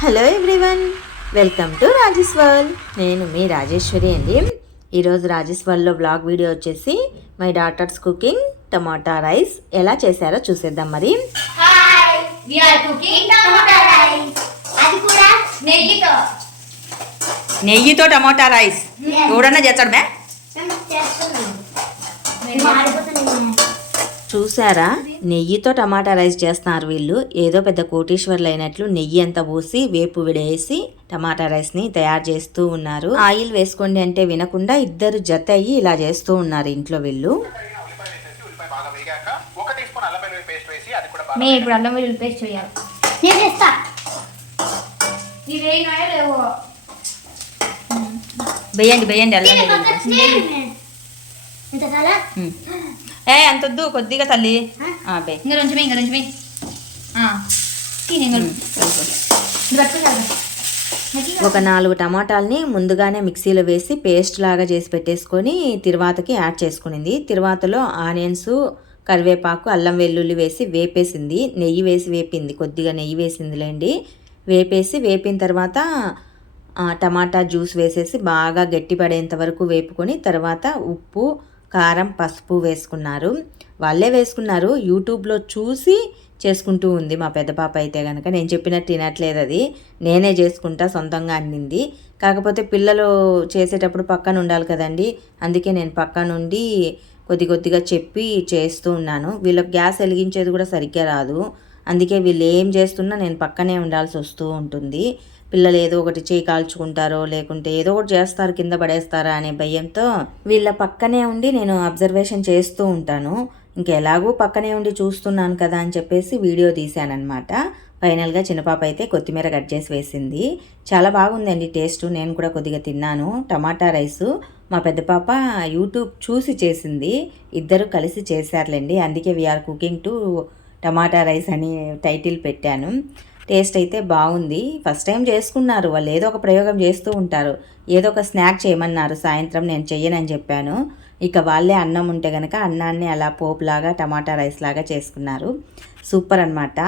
Hello everyone welcome to Rajesh world నేను మీ రాజేశ్వరి అండి. ఈరోజు రాజేష్ వరల్డ్లో బ్లాగ్ వీడియో వచ్చేసి my daughters cooking tomato rice ఎలా చేశారో చూసేద్దాం మరి. Hi we are cooking tomato rice అది కూడా నెయ్యితో. నెయ్యితో టమాటా రైస్ ఎవడన్నా చేస్తాడు మే మేము చేస్తున్నాం మేము మాడిపోతున్నాం చూసారా నెయ్యితో టమాటా రైస్ చేస్తున్నారు వీళ్ళు. ఏదో పెద్ద కోటీశ్వర్లు అయినట్లు నెయ్యి అంతా పోసి వేపు విడేసి టమాటా రైస్ని తయారు చేస్తూ ఉన్నారు. ఆయిల్ వేసుకోండి అంటే వినకుండా ఇద్దరు జత అయ్యి ఇలా చేస్తూ ఉన్నారు ఇంట్లో వీళ్ళు. వెల్లుల్లి పేస్ట్ మేము ఇప్పుడు అల్లం వెల్లుల్లి పేస్ట్ నేను చేస్తా. వేయండి వేయండి అల్లం చాలా ఉమ్. ఏ అంత వద్దు కొద్దిగా తల్లి. బే. ఇంకా ఇంకా ఒక నాలుగు టమాటాలని ముందుగానే మిక్సీలో వేసి పేస్ట్ లాగా చేసి పెట్టేసుకొని తిరువాతకి యాడ్ చేసుకునింది. తిరువాతలో ఆనియన్స్ కరివేపాకు అల్లం వెల్లుల్లి వేసి వేపేసింది. నెయ్యి వేసి వేపింది. కొద్దిగా నెయ్యి వేసిందిలేండి. వేపేసి వేపిన తర్వాత టమాటా జ్యూస్ వేసేసి బాగా గట్టిపడేంత వరకు వేపుకొని తర్వాత ఉప్పు కారం పసుపు వేసుకున్నారు. వాళ్ళే వేసుకున్నారు. యూట్యూబ్లో చూసి చేసుకుంటూ ఉంది మా పెద్ద పాప అయితే కనుక నేను చెప్పినట్టు తినట్లేదు అది. నేనే చేసుకుంటా సొంతంగా అన్నింది. కాకపోతే పిల్లలు చేసేటప్పుడు పక్కన ఉండాలి కదండి. అందుకే నేను పక్క నుండి కొద్ది కొద్దిగా చెప్పి చేస్తూ ఉన్నాను. వీళ్ళకి గ్యాస్ వెలిగించేది కూడా సరిగ్గా రాదు. అందుకే వీళ్ళు ఏం చేస్తున్నా నేను పక్కనే ఉండాల్సి వస్తూ ఉంటుంది. పిల్లలు ఏదో ఒకటి చేయి కాల్చుకుంటారో లేకుంటే ఏదో ఒకటి చేస్తారు కింద పడేస్తారా అనే భయంతో వీళ్ళ పక్కనే ఉండి నేను అబ్జర్వేషన్ చేస్తూ ఉంటాను. ఇంకెలాగూ పక్కనే ఉండి చూస్తున్నాను కదా అని చెప్పేసి వీడియో తీశానమాట ఫైనల్గా చిన్నపాప అయితే కొత్తిమీర కట్ చేసి వేసింది. చాలా బాగుందండి టేస్ట్. నేను కూడా కొద్దిగా తిన్నాను. టమాటా రైసు మా పెద్ద పాప యూట్యూబ్ చూసి చేసింది. ఇద్దరు కలిసి చేశారులేండి. అందుకే we are cooking to tomato rice అని టైటిల్ పెట్టాను. టేస్ట్ అయితే బాగుంది. ఫస్ట్ టైం చేసుకున్నారు. వాళ్ళు ఏదో ఒక ప్రయోగం చేస్తూ ఉంటారు. ఏదో ఒక స్నాక్ చేయమన్నారు. సాయంత్రం నేను చెయ్యనని చెప్పాను. ఇక వాళ్ళే అన్నం ఉంటే కనుక అన్నాన్ని అలా పోపులాగా టమాటా రైస్ లాగా చేసుకున్నారు. సూపర్ అనమాట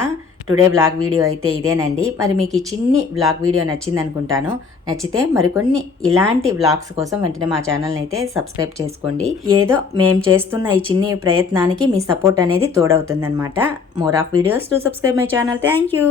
టుడే బ్లాగ్ వీడియో అయితే ఇదేనండి. మరి మీకు ఈ చిన్ని బ్లాగ్ వీడియో నచ్చింది అనుకుంటాను నచ్చితే మరికొన్ని ఇలాంటి వ్లాగ్స్ కోసం వెంటనే మా ఛానల్ని అయితే సబ్స్క్రైబ్ చేసుకోండి. ఏదో మేము చేస్తున్న ఈ చిన్ని ప్రయత్నానికి మీ సపోర్ట్ అనేది తోడవుతుందనమాట more of videos to subscribe my channel. Thank you.